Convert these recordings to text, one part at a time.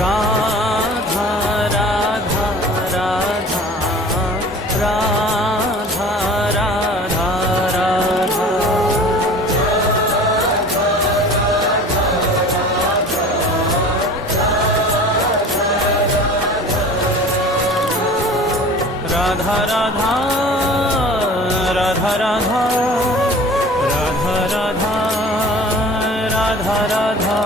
Radha Radha Radha Radha Radha Radha Radha Radha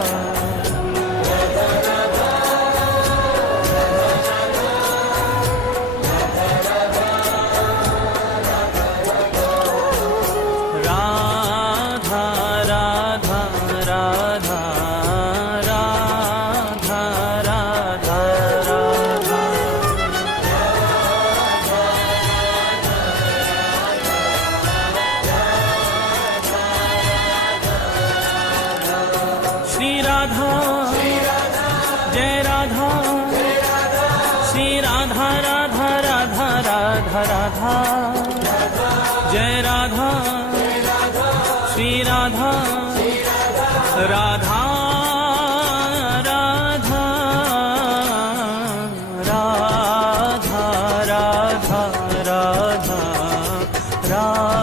Radha Radha Radha Radha Radha Shri Radha Jai Radha Shri Radha Radha Radha Radha Radha Jai Radha Shri Radha Radha Radha Radha Radha Radha Radha